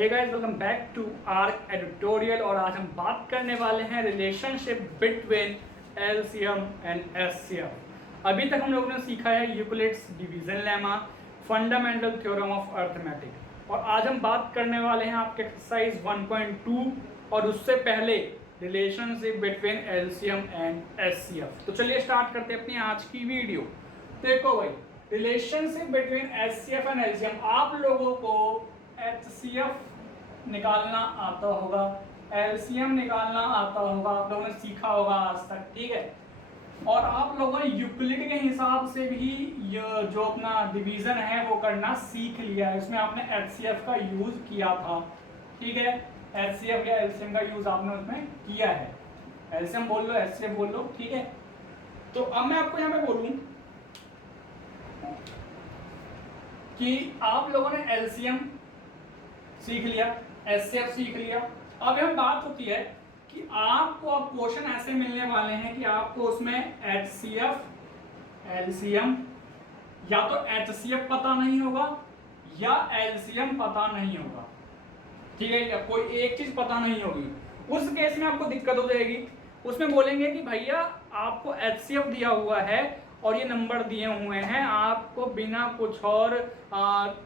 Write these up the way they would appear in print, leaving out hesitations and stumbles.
Hey guys, welcome back to Arc editorial. और आज हम बात करने वाले हैं relationship between LCM and HCF. अभी तक हम लोगों ने सीखा है Euclid's division lemma, fundamental theorem of arithmetic, और आज हम बात करने वाले हैं आपके एक्सरसाइज 1.2 और उससे पहले relationship between LCM and HCF. तो चलिए स्टार्ट करते हैं अपनी आज की वीडियो। देखो भाई, relationship between HCF and LCM, आप लोगों को एचसीएफ निकालना आता होगा, एलसीएम निकालना आता होगा, आप लोगों ने सीखा होगा आज तक, ठीक है। और आप लोगों ने यूक्लिड के हिसाब से भी जो अपना डिवीजन है वो करना सीख लिया है। इसमें आपने एचसीएफ का यूज किया था, ठीक है। एचसीएफ या एलसीएम का यूज आपने उसमें किया है। एलसीएम बोल लो, एचसीएफ बोल लो, ठीक है। तो अब मैं आपको यहाँ पे बोलूं कि आप लोगों ने एलसीएम सीख लिया, एचसीएफ सीख लिया। अब हम बात होती है कि आपको अब क्वेश्चन ऐसे मिलने वाले हैं कि आपको उसमें एचसीएफ, एलसीएम, या तो एचसीएफ पता नहीं होगा या एलसीएम पता नहीं होगा, ठीक है। या कोई एक चीज पता नहीं होगी, उस केस में आपको दिक्कत हो जाएगी। उसमें बोलेंगे कि भैया आपको एचसीएफ दिया हुआ है और ये नंबर दिए हुए हैं, आपको बिना कुछ और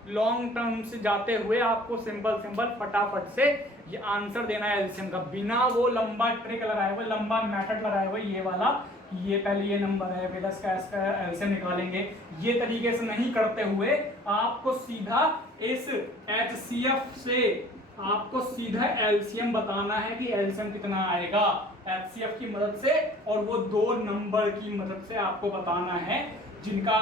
लॉन्ग टर्म से जाते हुए आपको सिंपल सिंपल फटाफट से ये आंसर देना है एलसीएम का, बिना वो लंबा ट्रिक लगाए हुए, लंबा मेथड लगाए हुए, ये वाला ये पहले ये नंबर है फिर इसका एलसीएम निकालेंगे, ये तरीके से नहीं करते हुए आपको सीधा इस एचसीएफ से आपको सीधा एलसीएम बताना है कि एलसीएम कितना आएगा एचसीएफ की मदद से, और वो दो नंबर की मदद से आपको बताना है जिनका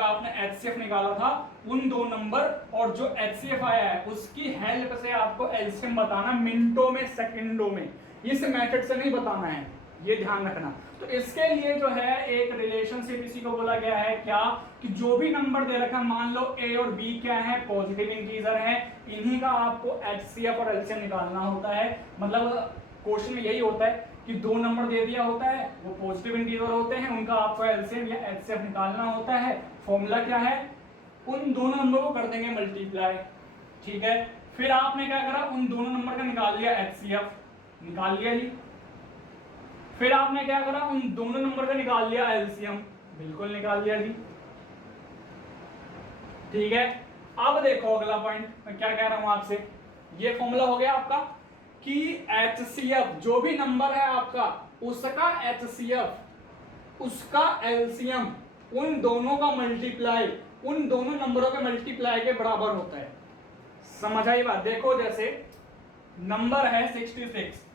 आपने एचसीएफ निकाला था, उन दो नंबर और जो एचसीएफ आया है उसकी हेल्प से आपको एलसीएम बताना, मिनटों में, सेकंडों में, इस मेथड से नहीं बताना है, ये ध्यान रखना। तो इसके लिए जो है एक रिलेशनशिप इसी को बोला गया है क्या, कि जो भी नंबर दे रखा है, मान लो ए और बी क्या है, पॉजिटिव इंटीजर है, इन्हीं का आपको एचसीएफ और एलसीएम निकालना होता है। मतलब क्वेश्चन में यही होता है कि दो नंबर दे दिया होता है, वो पॉजिटिव इंटीजर होते हैं, उनका आपको एलसीएम या एचसीएफ निकालना होता है। फॉर्मूला क्या है, उन दोनों नंबर को कर देंगे मल्टीप्लाई, ठीक है। फिर आपने क्या करा, उन दोनों नंबर का निकाल लिया एचसीएफ, निकाल लिया जी। फिर आपने क्या करा, उन दोनों नंबर का निकाल लिया एलसीएम, बिल्कुल निकाल लिया जी, ठीक है। अब देखो अगला पॉइंट मैं क्या कह रहा हूं आपसे, ये फॉर्मूला हो गया आपका कि एचसीएफ जो भी नंबर है आपका, उसका एचसीएफ, उसका एलसीएम, उन दोनों का मल्टीप्लाई, उन दोनों नंबरों के मल्टीप्लाई के बराबर होता है। समझ आई बात। देखो जैसे नंबर है 66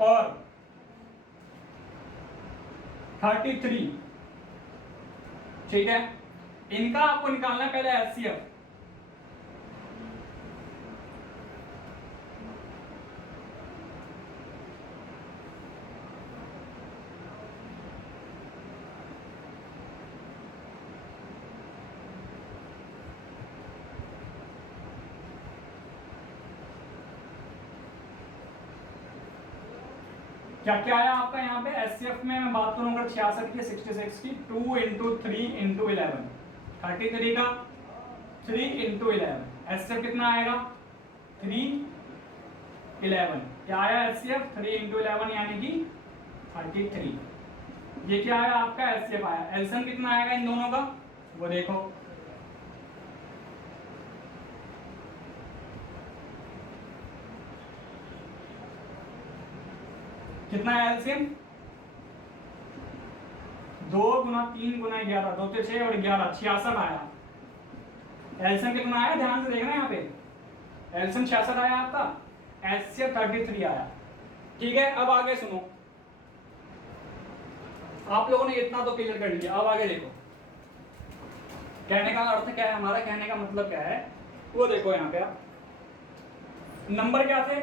और 33, ठीक है, इनका आपको निकालना है पहले एचसीएफ। क्या क्या आया आपका यहाँ पे एचसीएफ में, मैं बात करूंगा 66 की, 66 की, 2 इंटू 3 इंटू 11, 33 का 3 इंटू 11, एचसीएफ कितना आएगा 3 11, क्या आया एचसीएफ 3 इंटू 11 यानी कि 33। ये क्या आया आपका एचसीएफ आया। एलसीएम कितना आएगा इन दोनों का, वो देखो, कितना है एलसीएम, 2 गुना 3 गुना 11, 2 से 6 और 11, 66 आया। एलसीएम कितना आया, ध्यान से देखना यहाँ पे, एलसीएम 66 आया आपका, एचसीएफ 33 आया, ठीक है। अब आगे सुनो, आप लोगों ने इतना तो क्लियर कर लिया, अब आगे देखो कहने का अर्थ क्या है, हमारा कहने का मतलब क्या है, वो देखो यहाँ पे आप नंबर क्या थे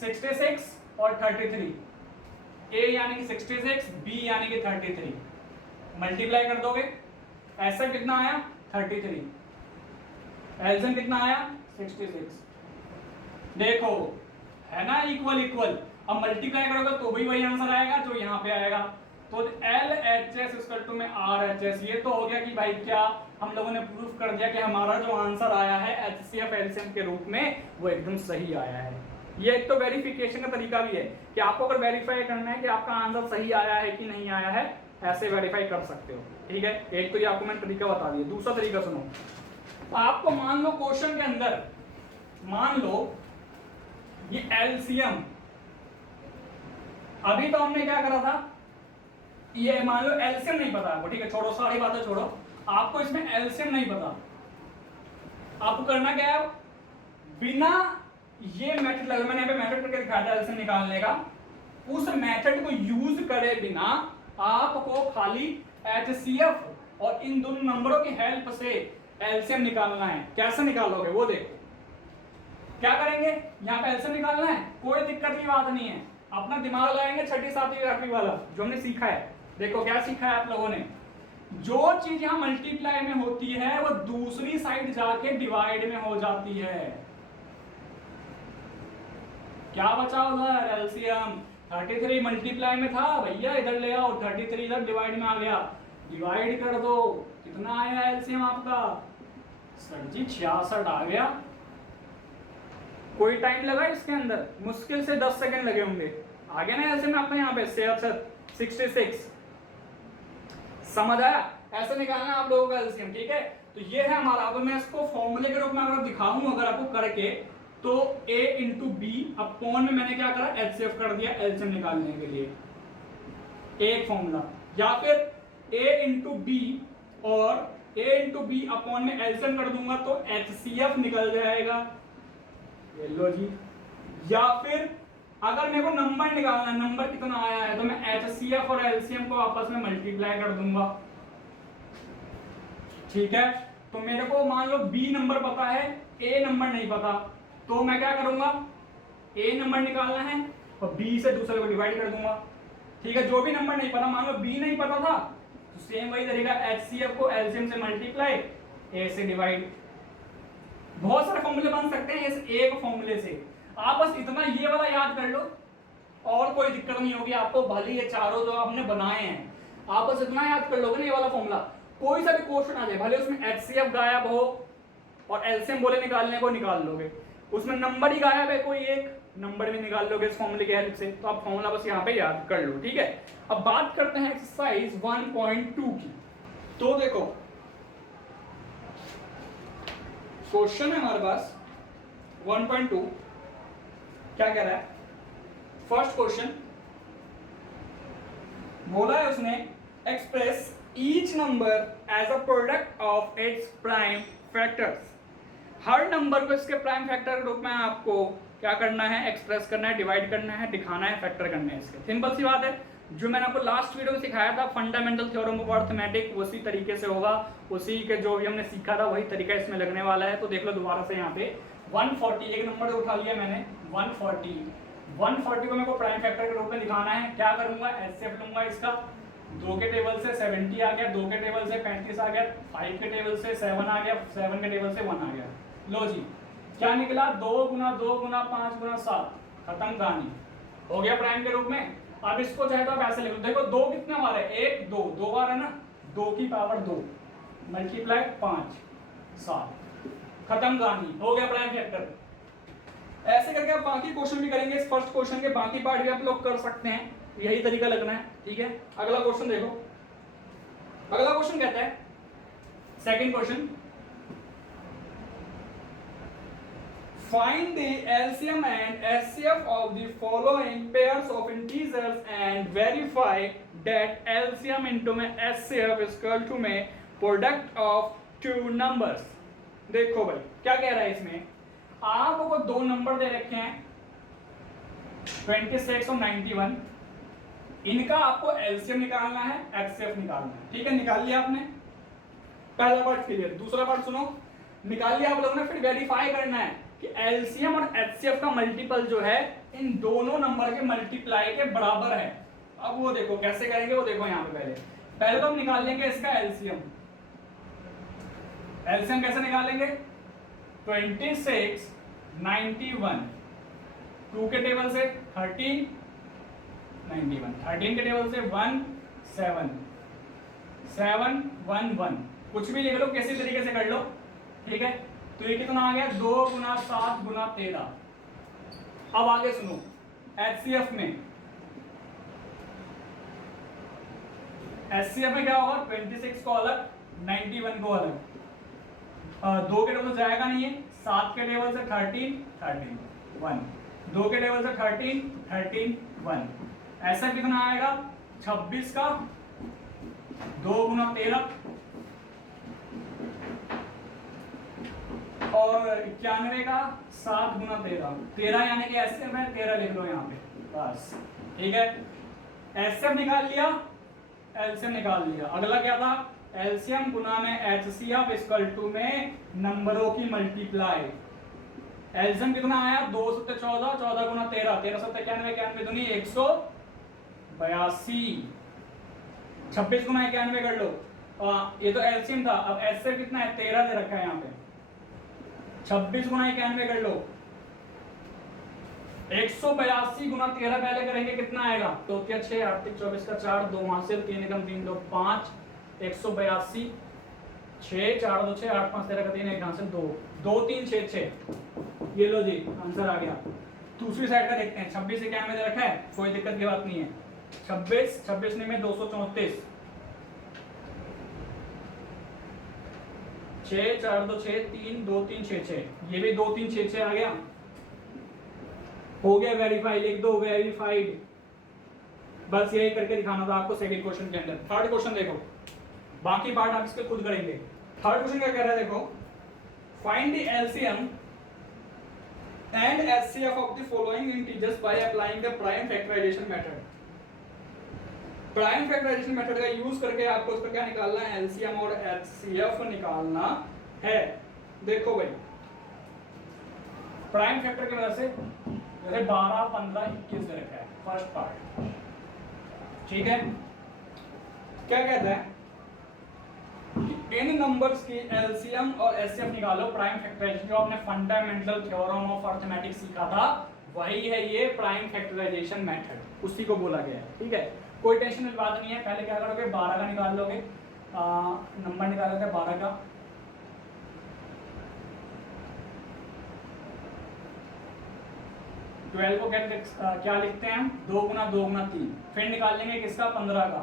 66 और 33, ए यानी कि 66, बी यानी कि 33, मल्टीप्लाई कर दोगे, ऐसा कितना आया 33, एलसीएम कितना आया 66। देखो है ना इक्वल इक्वल, अब मल्टीप्लाई करोगे तो भी वही आंसर आएगा जो यहाँ पे आएगा, तो LHS में RHS, ये तो हो गया कि भाई क्या हम लोगों ने प्रूफ कर दिया कि हमारा जो आंसर आया है HCF LCM के रूप में वो एकदम सही आया है। ये एक तो वेरिफिकेशन का तरीका भी है कि आपको अगर वेरीफाई करना है कि आपका आंसर सही आया है कि नहीं आया है, ऐसे वेरीफाई कर सकते हो, ठीक है। एक तो ये आपको मैंने तरीका बता दिया। दूसरा तरीका सुनो, आपको मान लो क्वेश्चन के अंदर मान लो ये LCM, अभी तो हमने क्या करा था, ये मान लो LCM नहीं पता आपको, ठीक है, छोड़ो सारी बातें छोड़ो, आपको इसमें LCM नहीं पता, आपको करना क्या है, बिना ये मेथड लगा, मैंने यहाँ पे मेथड करके दिखाया था LCM निकालने का, उस मेथड को यूज करे बिना आपको खाली HCF और इन दोनों नंबरों की हेल्प से LCM निकालना है। कैसे निकालोगे वो देखो। क्या करेंगे, यहाँ पे LCM निकालना है, कोई दिक्कत की बात नहीं है, अपना दिमाग लगाएंगे छठी सातवीं आठवीं वाला जो हमने सीखा है। देखो क्या सीखा है आप लोगों ने, जो चीज यहां मल्टीप्लाई में होती है वो दूसरी साइड जाके डिवाइड में हो जाती है। क्या बचा उधर, एलसीएम 33 मल्टीप्लाई में था भैया, इधर ले आओ, 33 इधर डिवाइड में आ गया, डिवाइड कर दो, कितना आया एलसीएम आपका, सर जी 66 आ गया। कोई टाइम लगा इसके अंदर, मुश्किल से 10 सेकंड लगे होंगे, आ गया ना एलसीएम आपका यहाँ पे 66। समझ आया, ऐसे निकालना आप लोगों का एलसीएम, ठीक है। तो ये है हमारा, अगर मैं इसको फॉर्मूले के रूप में अगर दिखाऊं अगर आपको करके, तो a इंटू बी अपॉन में मैंने क्या करा, एचसीएफ कर दिया एलसीएम निकालने के लिए, एक फॉर्मूला, या फिर a इंटू बी और a इंटू बी अपॉन में एलसीएम कर दूंगा तो एचसीएफ निकल जाएगा, ये लो जी। या फिर अगर मेरे को नंबर निकालना है, नंबर कितना आया है, तो मैं एचसीएफ और एलसीएम को आपस में मल्टीप्लाई कर दूंगा, ठीक है। तो मेरे को मान लो बी नंबर पता है, ए नंबर नहीं पता, तो मैं क्या करूंगा, ए नंबर निकालना है और बी से दूसरे को डिवाइड कर दूंगा, ठीक है। जो भी नंबर नहीं पता, मान लो बी नहीं पता था, तो सेम वही तरीका, एचसीएफ को एलसीएम से मल्टीप्लाई, ए से डिवाइड। बहुत सारे फॉर्मूले बन सकते हैं इस एक फॉर्मूले से, आप बस इतना ये वाला याद कर लो और कोई दिक्कत नहीं होगी आपको, भले ये चारों जो आपने बनाए हैं आप बस इतना याद कर लोगे ना, ये वाला फॉर्मूला, कोई सा भी क्वेश्चन आ जाए, भले उसमें एचसीएफ गायब हो और एलसीएम बोले निकालने को निकाल लोगे, उसमें नंबर ही गायब है कोई एक, नंबर भी निकाल लोगे इस फॉर्मूले की हेल्प से, तो आप फॉर्मूला बस यहाँ पे याद कर लो, ठीक है। अब बात करते हैं एक्सरसाइज 1.2 की। तो देखो क्वेश्चन है हमारे पास 1.2, क्या कह रहा है, फर्स्ट क्वेश्चन बोला है उसने, express each number as a product of its prime factors. हर नंबर को इसके प्राइम फैक्टर के रूप में आपको क्या करना है, एक्सप्रेस करना है, डिवाइड करना है, दिखाना है, फैक्टर करना है इसके। सिंपल सी बात है, जो मैंने आपको लास्ट वीडियो में सिखाया था फंडामेंटल थ्योरम ऑफ अर्थमेटिक, उसी तरीके से होगा, उसी के जो भी हमने सीखा था वही तरीका इसमें लगने वाला है। तो देख लो दोबारा से यहाँ पे 140 एक नंबर उठा लिया मैंने, 140 को मेरे को प्राइम फैक्टर के रूप में दिखाना है। क्या करूंगा, एचसीएफ लूंगा इसका, 2 के टेबल से 70 आ गया, 2 के टेबल से 35 आ गया, 5 के टेबल से 7 आ गया, 7 के टेबल से 1 आ गया। लो जी, क्या निकला, 2 गुना 2 गुना 5 गुना 7, खत्म कहानी, हो गया प्राइम के रूप में। अब इसको चाहे तो आप ऐसे लिख लो, देखो 2 कितने बार है, 1 2 2 बार है ना, 2 की पावर 2 मल्टीप्लाई 5 7, खत्म कहानी, हो गया प्राइम फैक्टर। ऐसे करके आप बाकी क्वेश्चन भी करेंगे, इस फर्स्ट क्वेश्चन के बाकी पार्ट भी आप लोग कर सकते हैं, यही तरीका लगना है, ठीक है। अगला क्वेश्चन देखो, अगला क्वेश्चन कहता है, second question, find the LCM and HCF of the following pairs of integers and verify that LCM into में HCF is equal to में product of two numbers। देखो भाई क्या कह रहा है इसमें, आपको 2 नंबर दे रखे हैं 26 और 91, इनका आपको एलसीएम निकालना है, एचसीएफ निकालना है, ठीक है। निकाल लिया आपने, पहला पार्ट क्लियर। दूसरा पार्ट सुनो, निकाल लिया आप लोगों ने, फिर वेरीफाई करना है कि एलसीएम और एचसीएफ का मल्टीपल जो है इन दोनों नंबर के मल्टीप्लाई के बराबर है। अब वो देखो कैसे करेंगे, वो देखो यहाँ पे पहले तो हम निकाल लेंगे इसका एलसीएम। एलसीएम कैसे निकालेंगे, 26 91, 2 के टेबल से 13 91, 13 के टेबल से 1 711 कुछ भी लिख लो, किसी तरीके से कर लो, ठीक है। तो ये कितना आ गया 2 गुना 7 गुना 13। अब आगे सुनो, एचसीएफ में क्या होगा, 26 को अलग 91 को अलग, 2 के टेबल से जाएगा नहीं है, 7 के टेबल से 13 1, 2 के टेबल से 13 1, ऐसा कितना आएगा 26 का 2 गुना 13 और 91 का 7 गुना 13 यानी कि एचसीएफ है 13 लिख लो यहाँ पे बस, ठीक है। एचसीएफ निकाल लिया, एलसीएम निकाल लिया। अगला क्या था, एलसीएम गुना में एचसीएफ इक्वल टू में नंबरों की मल्टीप्लाई। एलसीएम कितना आया 2 सत्ते 14, 14 गुना 13, 13 सत्ते 91, 91 दूनी 182, 26 गुना 91 कर लो। ये तो एलसीएम था। अब एचसीएफ कितना है 13 दे रखा है यहाँ पे, 26 गुना 91 कर लो, 182 गुना 13 पहले करेंगे, कितना आएगा, तो क्या 6 8 24 का 4, 2 वहां से 3 एकम 3 2 5, 182, 6 4 2 6 8 5 13 का 3 एक यहां से 2 2 3 6 6, ये लो जी आंसर आ गया। दूसरी साइड का देखते हैं, 26 91 दे रखा है, कोई दिक्कत की बात नहीं है। 26 में 234, 6 4 2 6 3 2 3 6 6, ये भी 2 3 6 6 आ गया, हो गया वेरीफाई, लिख दो वेरीफाइड। बस यही करके दिखाना था आपको सेकंड क्वेश्चन के अंदर। थर्ड क्वेश्चन देखो, बाकी पार्ट आप इसके खुद करेंगे। थर्ड क्वेश्चन क्या कह रहा है देखो, find the LCM and HCF of the following integers by applying the prime factorisation method. Prime factorisation method का यूज करके आपको उसका क्या निकालना है, एलसीएम और एचसीएफ निकालना है। देखो भाई प्राइम फैक्टर की वजह से जैसे 12 15 21 दे रखा है फर्स्ट पार्ट, ठीक है। क्या कहता है कि इन नंबर्स की एलसीएम और एचसीएफ निकालो प्राइम फैक्टराइजेशन, जो आपने फंडामेंटल थ्योरम ऑफ अरिथमेटिक सीखा था वही है ये प्राइम फैक्टराइजेशन मेथड, उसी को बोला गया है, ठीक है। कोई टेंशन वाली बात नहीं है। पहले क्या करोगे 12 का निकाल लोगे, नंबर निकालोगे 12 का, ट्वेल्व को क्या लिखते हैं हम 2 गुना 2 गुना 3, फिर निकाल लेंगे किसका 15 का,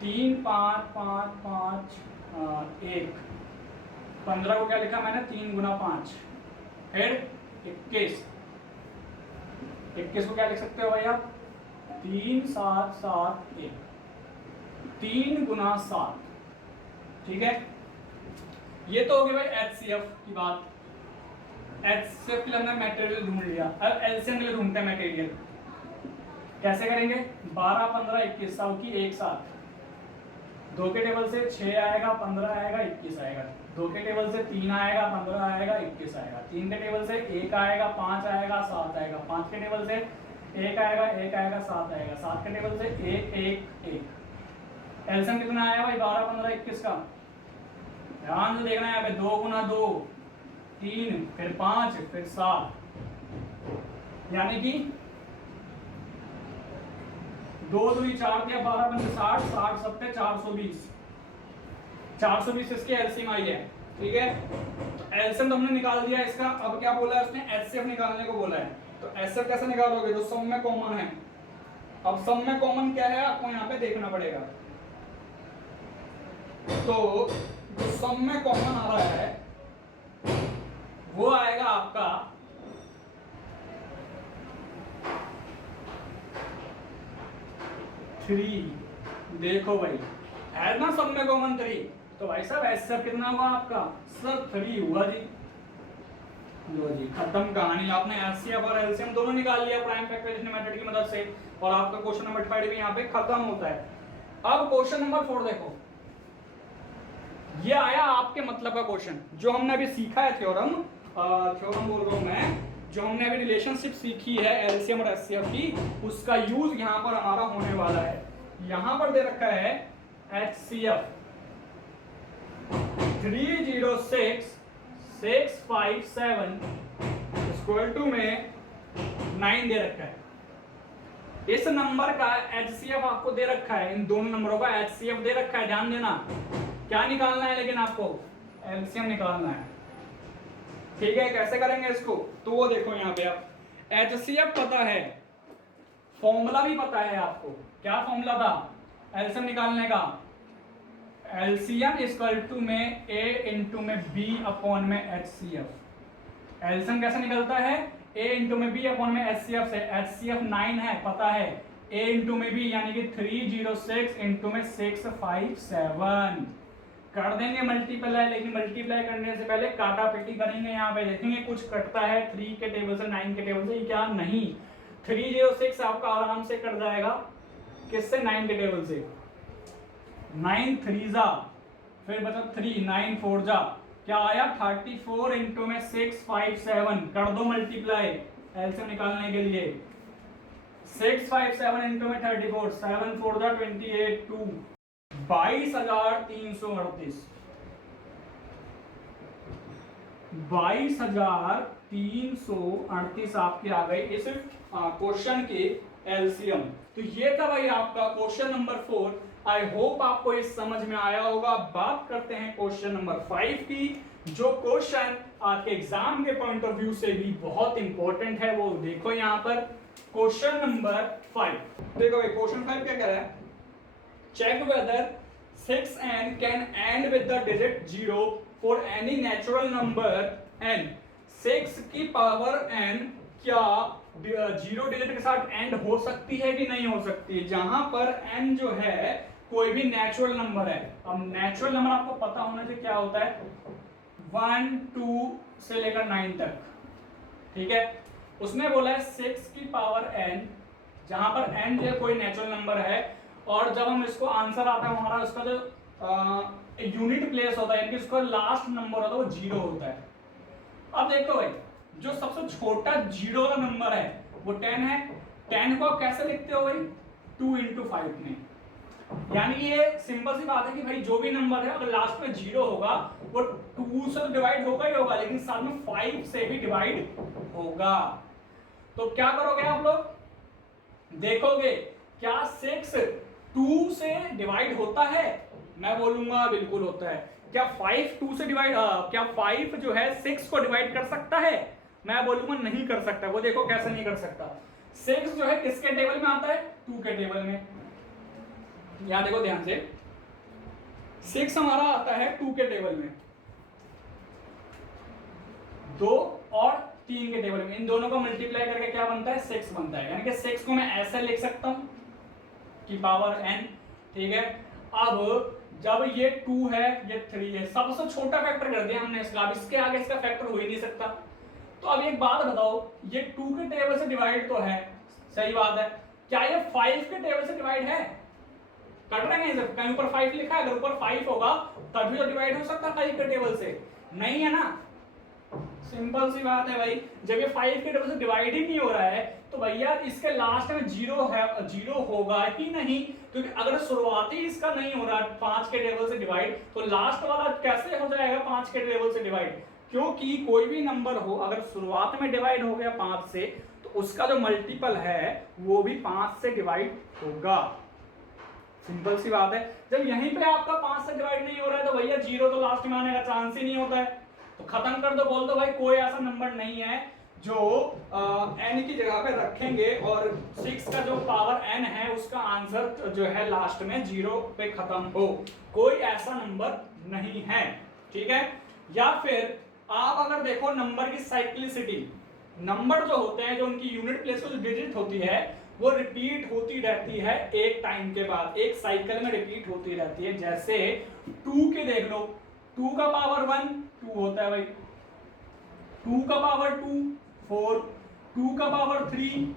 3 5 5 5 1, 15 को क्या लिखा मैंने 3 गुना 5, फिर 21 को क्या लिख सकते हो भाई आप 3 7 7 1, 3 गुना 7, ठीक है। ये तो होगी भाई एचसीएफ की बात। एचसीएफ के लिए हमने मटेरियल ढूंढ लिया, अब एलसीएम के लिए ढूंढते हैं मटेरियल। कैसे करेंगे 12 15 21 सब की एक साथ, 2 के टेबल से 6 आएगा 15 आएगा 21 आएगा, 2 के टेबल से 3 आएगा 15 आएगा 21 आएगा, 3 के टेबल से 1 आएगा 5 आएगा 7 आएगा, 5 के टेबल से 1 आएगा 1 आएगा 7 आएगा, 7 के टेबल से 1 1 1। एलसीएम कितना आया भाई 12 15 21 का, ध्यान से देखना है यहाँ पे 2 गुना 2 3 फिर 5 फिर 7, यानी कि 2 2 4 दिया 12 पंजे 60 60 सत्ते 420, 420 इसकी एलसीएम आई है, ठीक है। तो एलसीएम तो हमने निकाल दिया इसका। अब क्या बोला है उसने एचसीएफ निकालने को बोला है। तो एचसीएफ कैसे निकालोगे, जो सम में कॉमन है। अब सम में कॉमन क्या है आपको यहाँ पे देखना पड़ेगा। तो जो सम में कॉमन आ रहा है वो आएगा आपका 3। देखो भाई है ना सब में कॉमन 3, तो भाई साहब एचसीएफ कितना हुआ आपका सर 3 हुआ जी। लो जी खत्म कहानी, आपने एचसीएफ और एलसीएम दोनों निकाल लिया प्राइम फैक्टराइजेशन मेथड की मदद से, और आपका क्वेश्चन नंबर 5 भी यहाँ पे खत्म होता है। अब क्वेश्चन नंबर 4 देखो, ये आया आपके मतलब का क्वेश्चन जो हमने अभी सीखा है थ्योरम बोल रहा हूं मैं, जो हमने अभी रिलेशनशिप सीखी है एलसीएम और एचसीएफ की, उसका यूज यहाँ पर हमारा होने वाला है। यहाँ पर दे रखा है एचसीएफ 306 657 इक्वल टू में 9 दे रखा है। इस नंबर का HCF आपको दे रखा है, इन दोनों नंबरों का HCF दे रखा है, ध्यान देना। क्या निकालना है लेकिन आपको LCM निकालना है, ठीक है। कैसे करेंगे इसको, तो वो देखो यहाँ पे आप HCF पता है, फॉर्मूला भी पता है आपको। क्या फॉर्मूला था LCM निकालने का? LCM इक्वल टू में A इंटू में B अपॉन में HCF। LCM कैसे निकलता है? A इंटू में B अपॉन में HCF से। HCF 9 है पता है, A इंटू में B यानी कि 306 इंटू में 657 कर देंगे मल्टीप्लाई। लेकिन मल्टीप्लाई करने से पहले काटा पीटी करेंगे, यहाँ पे देखेंगे कुछ कटता है 3 के टेबल से 9 के टेबल से, क्या नहीं 306 आपका आराम से कट जाएगा किससे? 9 के टेबल से। 9 3 जा, फिर बचा 3, 9 4 जा, क्या आया 34 इंटू में 657 कर दो मल्टीप्लाई एलसीएम निकालने के लिए। 657 इंटू में 34, 7 4 जा 28, 2 22,338 22,338 आपके आ गए इस क्वेश्चन के एलसीएम। तो ये था भाई आपका क्वेश्चन नंबर 4। आई होप आपको ये समझ में आया होगा। बात करते हैं क्वेश्चन नंबर 5 की, जो क्वेश्चन आपके एग्जाम के पॉइंट ऑफ व्यू से भी बहुत इंपॉर्टेंट है। वो देखो यहाँ पर क्वेश्चन नंबर 5। देखो भाई क्वेश्चन 5 क्या कह रहा है? Check whether 6n can end with the digit 0 for any natural number n। 6 की पावर n क्या 0 डिजिट के साथ एंड हो सकती है कि नहीं हो सकती है? जहां पर n जो है कोई भी नेचुरल नंबर है। अब नेचुरल नंबर आपको पता होना चाहिए क्या होता है, 1 2 से लेकर 9 तक, ठीक है। उसने बोला है 6 की पावर n, जहां पर n जो कोई नेचुरल नंबर है, और जब हम इसको आंसर आता है हमारा, उसका जो यूनिट प्लेस होता है यानी कि उसका लास्ट नंबर होता है वो 0 होता है। अब देखो भाई जो सबसे छोटा 0 वाला नंबर है वो 10 है। 10 को आप कैसे लिखते हो भाई? 2 इंटू 5 में। यानी ये सिंपल सी बात है कि भाई जो भी नंबर है अगर लास्ट में 0 होगा वो 2 से डिवाइड होगा ही होगा, लेकिन साथ में 5 से भी डिवाइड होगा। तो क्या करोगे आप लोग? देखोगे क्या 6 2 से डिवाइड होता है? मैं बोलूंगा बिल्कुल होता है। क्या 5 2 से डिवाइड, क्या 5 जो है 6 को डिवाइड कर सकता है? मैं बोलूंगा नहीं कर सकता। वो देखो कैसे नहीं कर सकता। 6 जो है किसके टेबल में आता है? 2 के टेबल में। यहां देखो ध्यान से, 6 हमारा आता है 2 के टेबल में, 2 और 3 के टेबल में। इन दोनों को मल्टीप्लाई करके क्या बनता है? 6 बनता है। यानी कि 6 को मैं ऐसे लिख सकता हूं की पावर n, ठीक है। अब जब ये 2 है ये 3 है, सबसे छोटा फैक्टर कर दिया हमने इसका। अब इसके आगे इसका फैक्टर हो ही नहीं सकता। तो अब एक बात बताओ, ये 2 के टेबल से डिवाइड तो है, सही बात है। क्या ये 5 के टेबल से डिवाइड है? कट रहे हैं, कहीं ऊपर 5 लिखा है, अगर ऊपर 5 होगा तभी तो डिवाइड हो सकता है 5 के टेबल से, नहीं है ना। सिंपल सी बात है भाई, जब ये 5 के टेबल से डिवाइड ही नहीं हो रहा है तो भैया इसके लास्ट में 0 है, 0 होगा ही नहीं। क्योंकि अगर शुरुआती इसका नहीं हो रहा 5 के टेबल से डिवाइड, तो लास्ट वाला कैसे हो जाएगा 5 के टेबल से डिवाइड? क्योंकि कोई भी नंबर हो अगर शुरुआत में डिवाइड हो गया 5 से, तो उसका जो मल्टीपल है वो भी 5 से डिवाइड होगा। सिंपल सी बात है। जब यहीं पे आपका 5 से डिवाइड नहीं हो रहा है तो भैया 0 तो लास्ट में आने का चांस ही नहीं होता है। तो खत्म कर दो, बोल दो भाई कोई ऐसा नंबर नहीं है जो n की जगह पे रखेंगे और 6 का जो पावर n है उसका आंसर जो है लास्ट में 0 पे खत्म हो। कोई ऐसा नंबर नहीं है, ठीक है। या फिर आप अगर देखो नंबर की साइक्लिसिटी, नंबर जो होते हैं जो उनकी यूनिट प्लेस पर जो डिजिट होती है वो रिपीट होती रहती है एक टाइम के बाद, एक साइकिल में रिपीट होती रहती है। जैसे 2 के देख लो, 2 का पावर 1 2 होता है भाई, 2 का पावर 2 4, 2 का पावर 3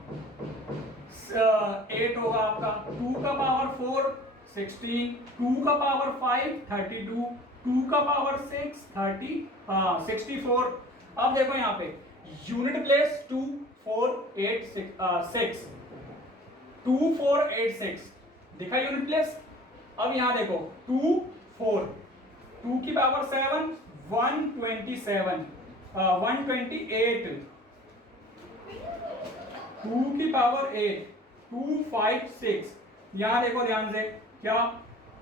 8 होगा आपका, 2 का पावर 4 16, 2 का पावर 5 32, 2 का पावर 6 64। अब देखो यहाँ पे यूनिट प्लेस 2 4 8 6 2 4 8 6 देखा यूनिट प्लेस। अब यहां देखो 2 4, 2 की पावर 7 127 128, 2 की पावर 8 2 5 6, यहां देखो ध्यान से, क्या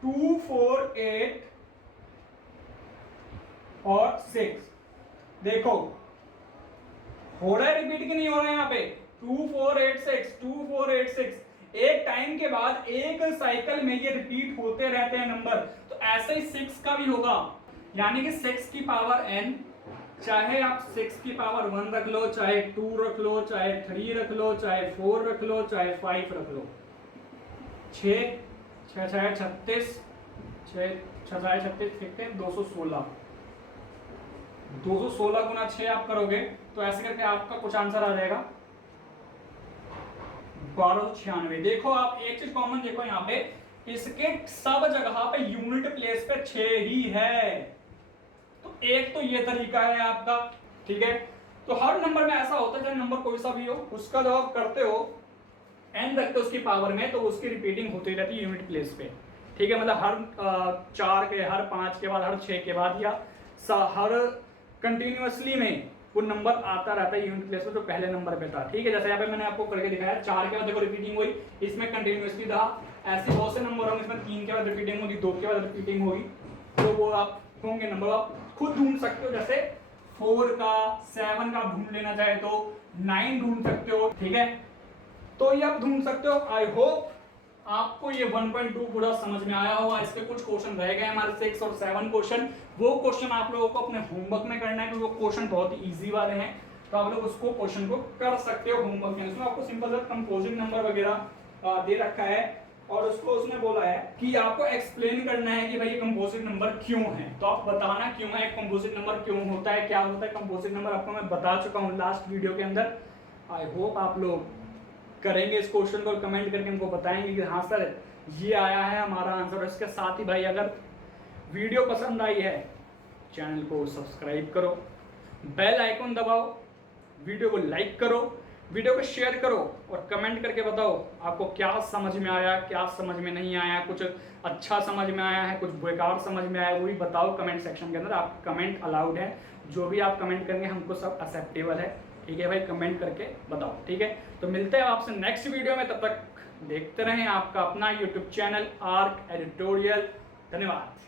2 4 8 और 6, देखो हो रहा है रिपीट कि नहीं हो रहा है यहाँ पे, 2 4 8 6 2 4 8 6, एक टाइम के बाद एक साइकिल में ये रिपीट होते रहते हैं नंबर, तो ऐसे ही 6 का भी होगा, यानी कि 6 की पावर n, चाहे आप 6 की पावर 1 रख लो, चाहे 2 रख लो, चाहे 3 रख लो, चाहे 4 रख लो, चाहे 5 रख लो, 6 6 6 36 6 6 36 देखते हैं 216, 216 गुना 6 आप करोगे तो ऐसे करके आपका कुछ आंसर आ जाएगा 1296। देखो आप एक चीज कॉमन देखो यहाँ पे, इसके सब जगह पे यूनिट प्लेस पे 6 ही है, तो एक तो ये तरीका है आपका, ठीक है। तो हर नंबर में ऐसा होता है, चाहे नंबर कोई सा भी हो, उसका जब आप करते हो n रखते हो उसकी पावर में, तो उसकी रिपीटिंग होती रहती है यूनिट प्लेस पे, ठीक है। मतलब हर 4 के, हर 5 के बाद, हर 6 के बाद, या हर कंटिन्यूअसली में वो नंबर आता रहता है यूनिट प्लेस पे जो पहले नंबर पे था, ठीक है। जैसे यहाँ पे मैंने आपको करके दिखाया, 4 के बाद देखो रिपीटिंग हुई, इसमें कंटिन्यूअसली था, ऐसे बहुत से नंबर होंगे इसमें 3 के बाद रिपीटिंग होगी, 2 के बाद रिपीटिंग होगी, तो वो आप होंगे नंबर आप खुद ढूंढ सकते हो, जैसे 4 का 7 का ढूंढ लेना चाहे तो 9 ढूंढ सकते हो, ठीक है। तो ये आप ढूंढ सकते हो। आई होप आपको ये 1.2 पूरा समझ में आया होगा। इसके कुछ क्वेश्चन रह गए हमारे 6 और 7 क्वेश्चन, वो क्वेश्चन आप लोगों को अपने होमवर्क में करना है, क्योंकि वो क्वेश्चन बहुत ही इजी वाले हैं, तो आप लोग उसको क्वेश्चन को कर सकते हो होमवर्क में। उसमें आपको सिंपल सा कंपोजिट नंबर वगैरह दे रखा है, और उसको उसने बोला है कि आपको एक्सप्लेन करना है कि भाई ये कंपोजिट नंबर क्यों है, तो आप बताना क्यों है, कंपोजिट नंबर क्यों होता है, क्या होता है कंपोजिट नंबर, आपको मैं बता चुका हूँ लास्ट वीडियो के अंदर। आई होप आप लोग करेंगे इस क्वेश्चन को, कमेंट करके हमको बताएंगे कि हाँ सर ये आया है हमारा आंसर। और इसके साथ ही भाई अगर वीडियो पसंद आई है, चैनल को सब्सक्राइब करो, बेल आइकन दबाओ, वीडियो को लाइक करो, वीडियो को शेयर करो, और कमेंट करके बताओ आपको क्या समझ में आया, क्या समझ में नहीं आया, कुछ अच्छा समझ में आया है, कुछ बेकार समझ में आया, वो भी बताओ कमेंट सेक्शन के अंदर। आप कमेंट अलाउड है, जो भी आप कमेंट करेंगे हमको सब एक्सेप्टेबल है, ठीक है भाई। कमेंट करके बताओ, ठीक है। तो मिलते हैं आपसे नेक्स्ट वीडियो में, तब तक देखते रहें आपका अपना यूट्यूब चैनल आर्क एडिटोरियल। धन्यवाद।